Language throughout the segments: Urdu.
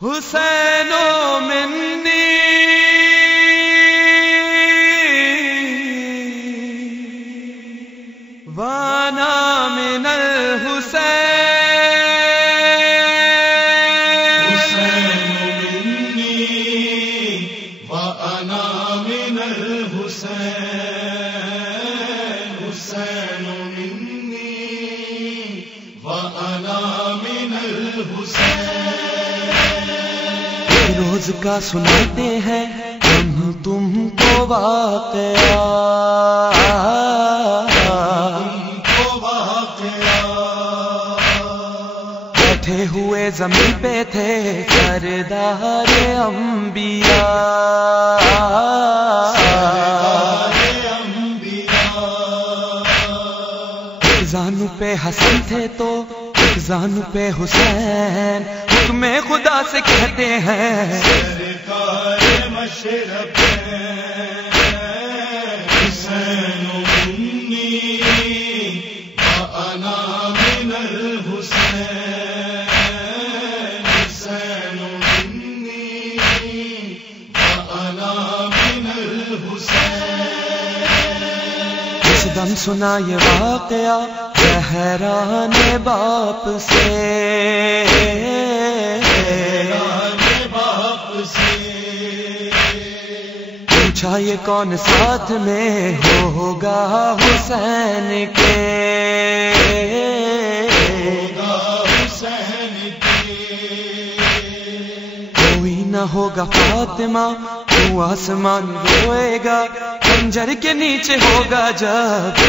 حسین منی وانا من الحسین حسین منی وانا من الحسین حسین منی وانا من الحسین روز کا سناتے ہیں ہم تم کو واقعہ بیٹھے ہوئے زمین پہ تھے سردار انبیاء ایک زانو پہ حسن تھے تو ایک زانو پہ حسین حکم خدا سے کہتے ہیں سرکار مشرب حسین منی وانا من الحسین حسین منی وانا من الحسین اس دم سنا یہ واقعہ حیران باپ سے پوچھا یہ کون ساتھ میں ہوگا حسین کے کوئی نہ ہوگا فاطمہ تو آسمان روئے گا خنجر کے نیچے ہوگا جب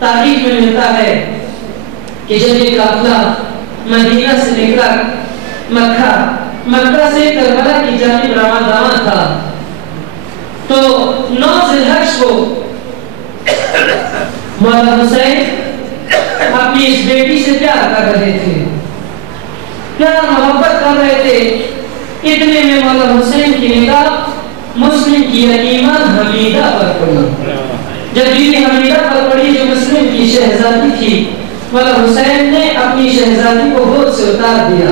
تاریخ میں ملتا ہے کہ جب یہ قافلہ مدینہ سے نکلا مکہ سے کربلا کی جانب روانہ تھا تو 9 ذی الحجہ کو مولا حسین اپنی اس بیٹی سے پیار کر رہے تھے، پیار محبت کر رہے تھے۔ اتنے میں مولا حسین کی نگاہ مسلم کی یتیمہ حمیدہ پر پڑی۔ جب بیوی حمیدہ پر پڑی جو مسلم کی شہزادی تھی، مولا حسین نے اپنی شہزادی کو گود سے اتار دیا،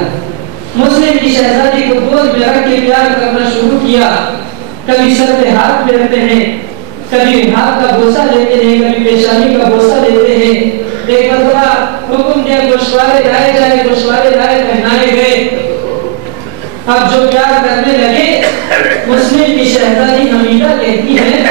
مسلم کی شہزادی کو گود میں رکھ کے پیار کرنا شروع کیا۔ کبھی سر پہ ہاتھ پہ رکھتے ہیں، کبھی ہاتھ کا بوسہ لیتے ہیں، کبھی پیشانی کا بوسہ لیتے ہیں۔ ایک مرتبہ حکم دیا گوشوارے لائے جائے، گوشوارے لائے پہنائے گئے۔ اب جو پیار کرنے لگے، مسلم کی شہزادی حمیدہ کہتی ہے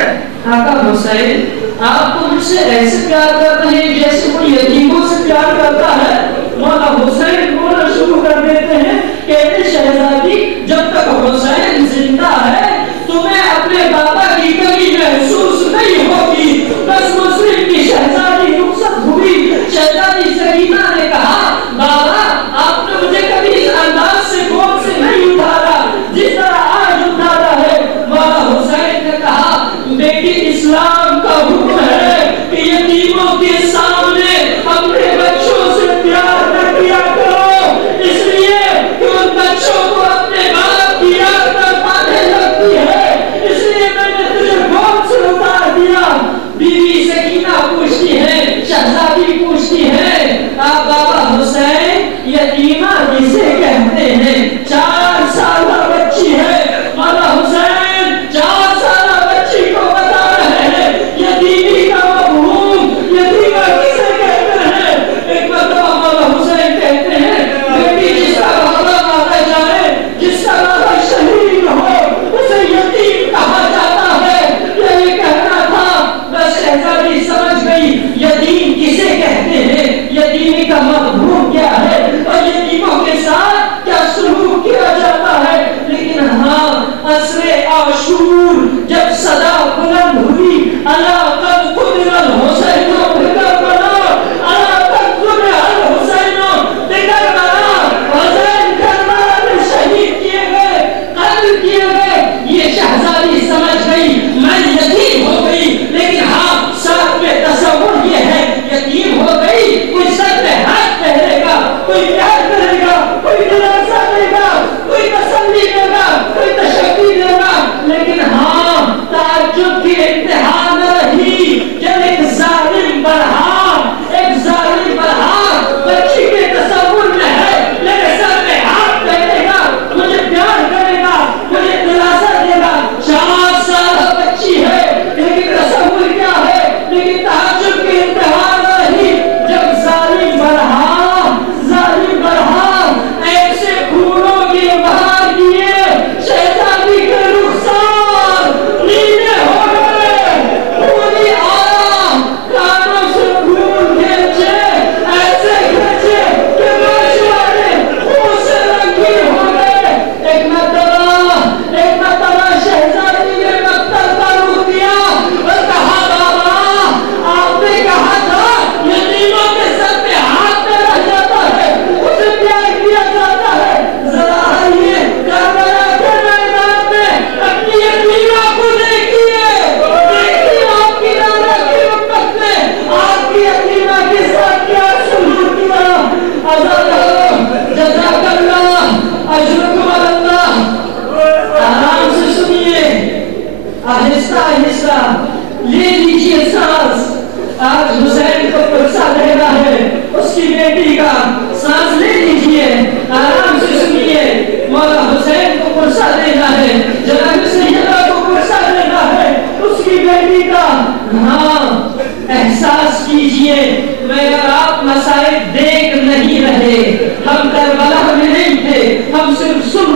آقا حسین آپ تو مجھ سے ایسے پیار کر رہے ہیں جیسے کوئی یتیموں سے پیار کرتا ہے۔ مولا حسین بولنا شروع کر دیتے ہیں، کہتے شہزادی جب تک حسین زندہ ہے تمہیں اپنے بابا کی کمی محسوس نہیں ہوگی۔ بس مسلم کی شہزادی رخصت ہوئی۔ شہزادی سکینہ نے کہا بابا آپ نے مجھے کبھی اس انداز سے گود سے نہیں اٹھایا جس طرح آج اٹھاتا ہے۔ مولا حسین نے کہا بیٹی اسلام کا حکم ہے کہ یتیموں کی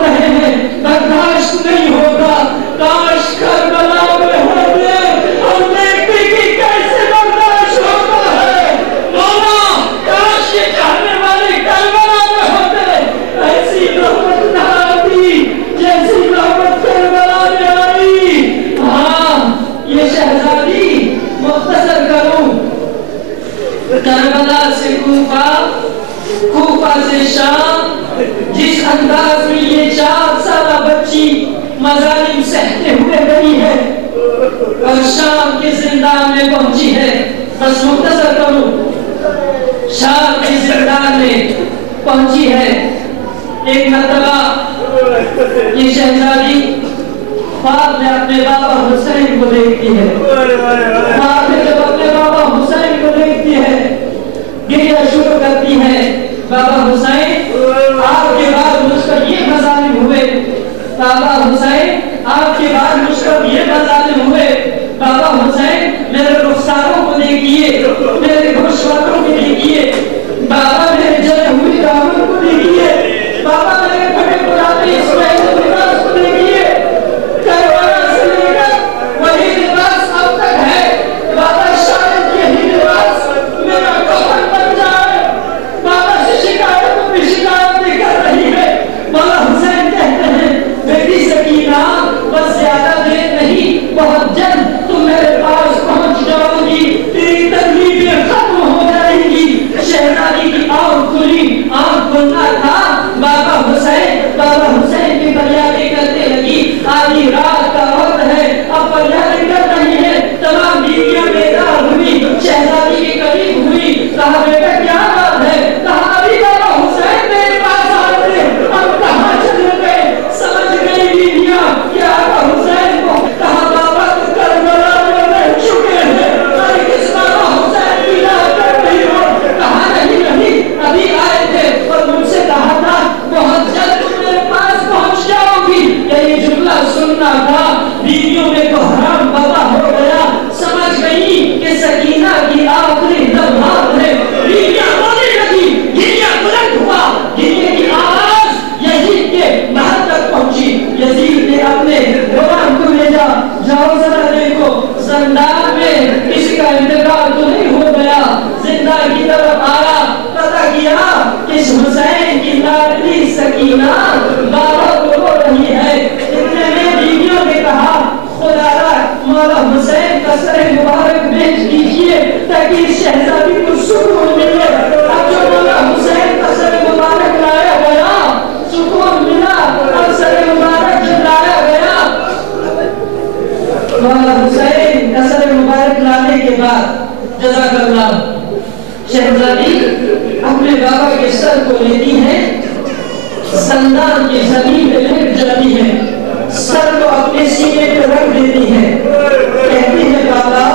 رہے ہیں برداشت نہیں ہوگا. کاش کربلا میں ہوتے اور دیکھتے کہ کیسے برداشت ہوتا ہے. مولا کاش یہ چاہنے والے کربلا میں ہوتے ایسی نوبت نہ آتی جیسی نوبت کربلا میں آئی. ہاں یہ شہزادی مختصر کروں. کربلا سے کوفہ، کوفہ سے شام، جس انداز میں یہ 4 سالہ بچی مظالم سہتے ہوئے گئی ہے اور شام کے زندان میں پہنچی ہے. بس مختصر کروں، شام کے زندان میں پہنچی ہے. ایک مرتبہ یہ شہزادی خواب میں اپنے بابا حسین کو دیکھتی ہے. خواب میں جب اپنے بابا حسین کو دیکھتی ہے گریہ شروع کرتی ہے. بابا حسین آپ کے بعد مجھ پر یہ مظالم ہوئے. بابا حسین آپ کے بعد مجھ پر یہ مظالم ہوئے. بابا حسین میرے رخساروں کو دیکھیے، میرے گوشواروں کو دیکھیے. بابا میرے جلے ہوئی دامن کو دیکھیے. بابا میرے پھٹے پرانے اسماعیل لباس کو دیکھیے. کربلا سے لے کر وہی لباس اب تک ہے. بابا شاید یہی لباس میرا کفن بن جائے. بابا سے شکایتوں پہ شکایتیں کر رہی ہے. مولا حسین کہتے ہیں بیٹی سکینہ بس زیادہ دیر نہیں، بہت جلد تم میرے پاس پہنچ جاؤ گی، تیری تکلیفیں ختم ہو جائیں گی. شہزادی کی آنکھ کھلی، آنکھ کھلنا تھا. بابا حسین کی فریادیں کرتے لگی. آدھی رات کا وقت ہے، اب فریادیں کر رہی ہے. تمام بیویاں بیدار ہوئی، شہزادی کے قریب ہوئی. کہا بیٹا کیا بات ہے؟ کہا ابھی بابا حسین میرے پاس آتے، اب کہاں چلے گئے؟ سمجھ گئی بیویاں کہ آقا حسین کو. کہا بابا تو کربلا میں رہ چکے ہیں. ارے کس بابا حسین کی یاد کر رہی ہو؟ کہا نہیں ابھی آئے تھے اور مجھ سے کہا تھا بہت جلد تم میرے پاس پہنچ جاؤ گی. یہ جملہ سننا تھا. بیویوں میں کوہرام بابا ہو گیا. سمجھ گئی کہ سکینہ کی آخری لمحات ہے. بیویاں رونے لگی، گریہ بلند ہوا. گریہ کی آواز یزید کے محل تک پہنچی. یزید نے اپنے غلام کو بھیجا، جاؤ ذرا دیکھو زندان میں کسی کا انتقال تو نہیں ہو گیا. زندہ کی طرف آیا، پتہ کیا کہ حسین کی لاڈلی سکینہ بابا کو رو رہی ہے. اتنے میں بیویوں نے کہا خدا را مولا حسین کا سر مبارک بھیج دیجیے تاکہ اس شہزادی کو سکون ملے. اب جو مولا حسین کا سر مبارک لایا گیا سکون ملا. اب سر مبارک جب لایا گیا مولا حسین کا سر مبارک لانے کے بعد جزاک اللہ شہزادی اپنے بابا کے سر کو لیتی ہے، زندان کی زمین پہ لیٹ جاتی ہے، سر کو اپنے سینے پہ رکھ دیتی ہے. کہتی ہے بابا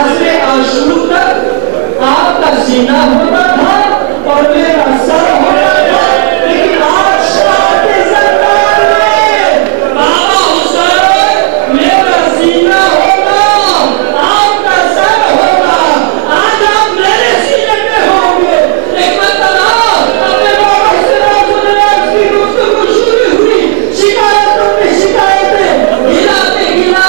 عصر عاشور تک آپ کا سینہ ہوتا تھا اور میرا سر ہوتا تھا، لیکن آج شاہ کے زندان میں بابا حسین میرا سینہ ہوگا، آپ کا سر ہوگا. آج آپ میرے سینے پہ ہوں گے. ایک مرتبہ اپنے بابا سے راز کی گفتگو شروع ہوئی. شکایتوں پہ شکایتیں، گلاتے گلا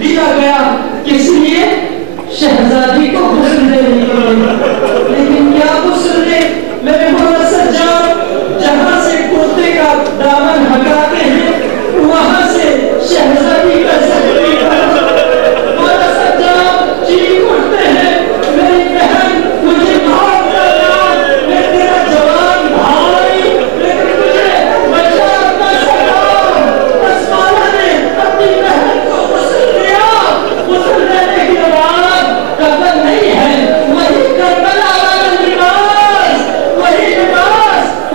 دیا گیا کس لیے؟ شہزادی کو غسل دینے کے لیے. لیکن کیا غسل دے میرے مولا سجاد؟ جہاں سے کوتے کا دامن ہٹاتے ہیں وہاں سے شہزادی کا زخمی مولا سجاد چیخ اٹھتے ہیں میری بہن مجھے معاف کرنا، میں تیرا جوان بھائی لیکن مجھے بچا نہ سکا. بس مولا نے اپنی بہن کو غسل دیا. غسل دینے کے بعد کفن نہیں ہے، وہی کربلا والا لباس، وہی لباس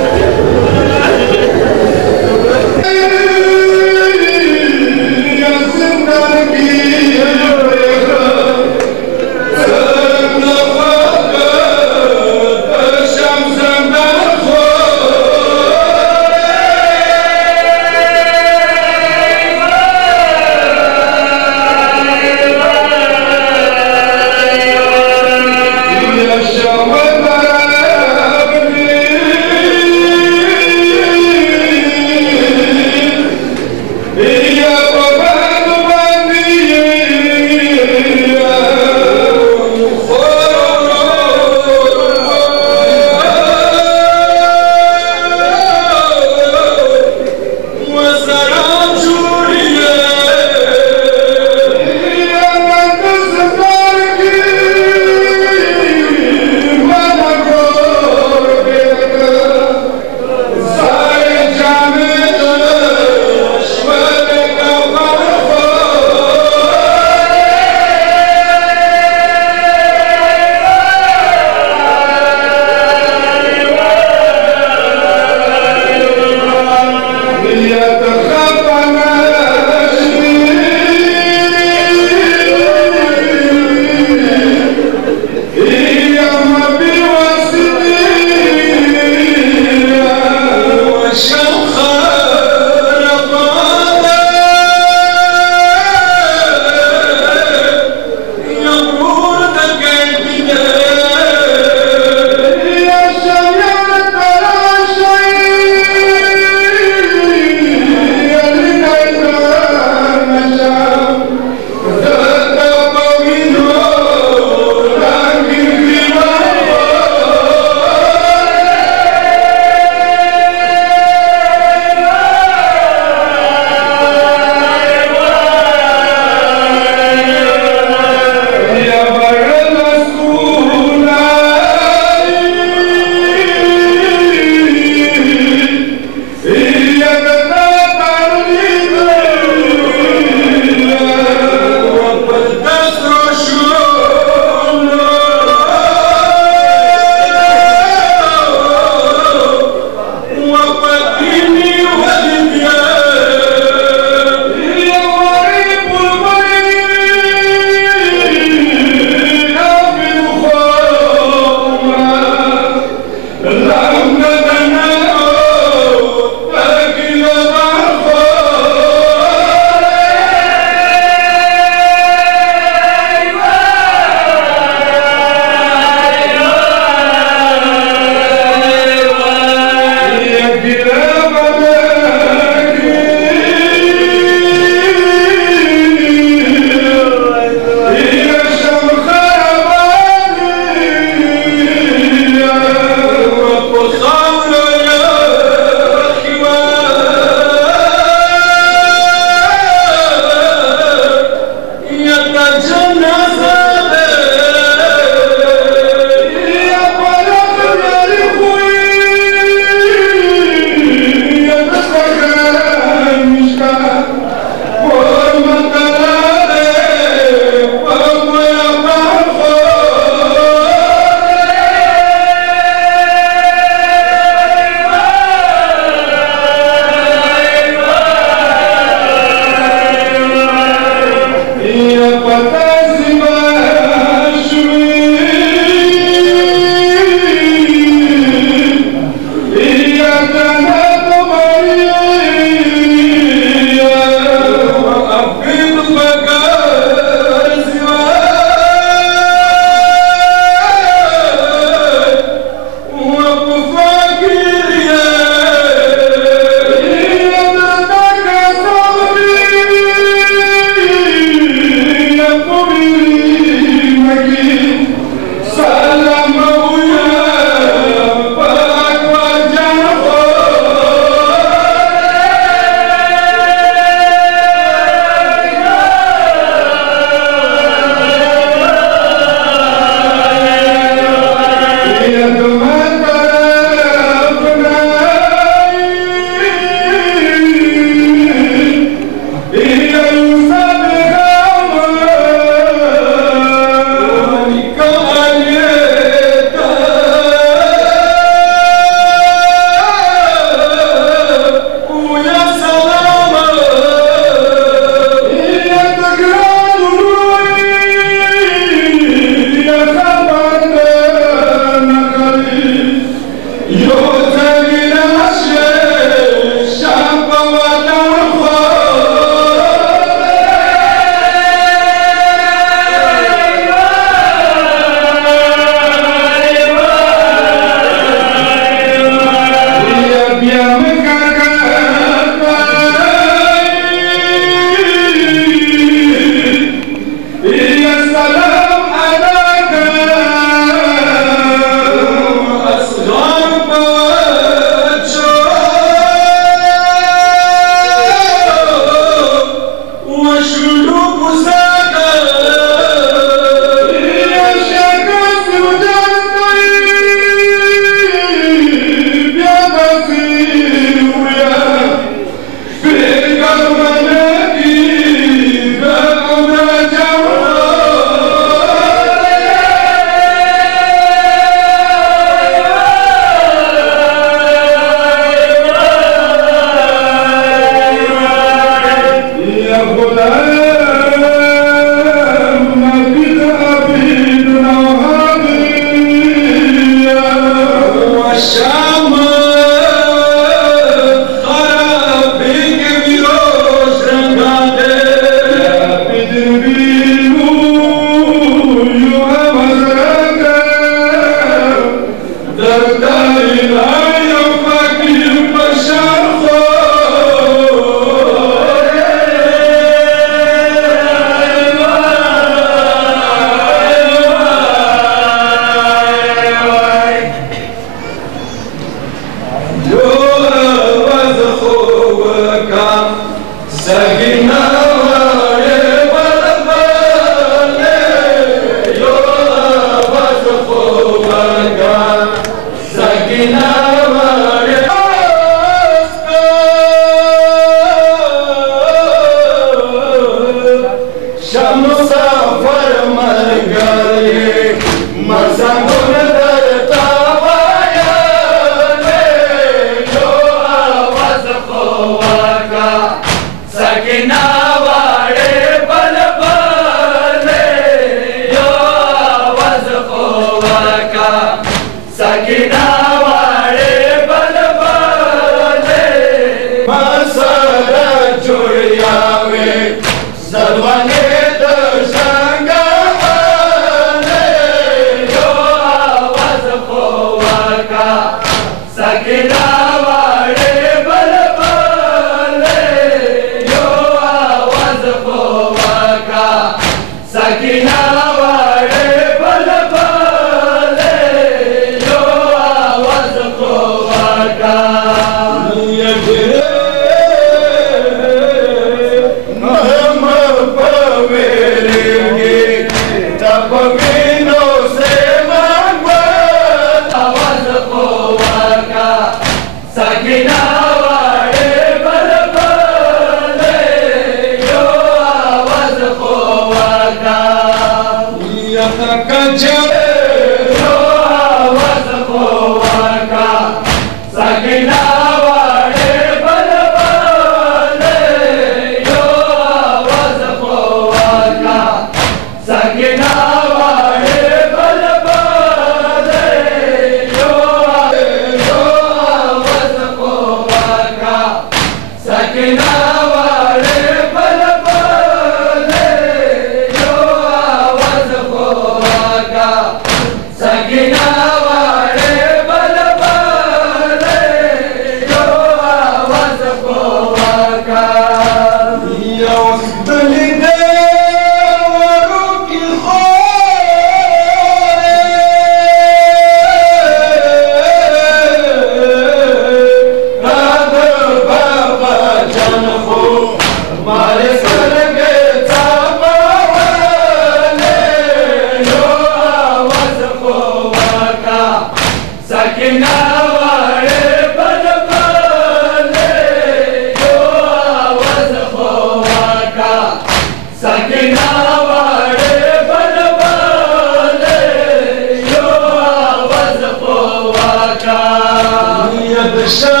Shut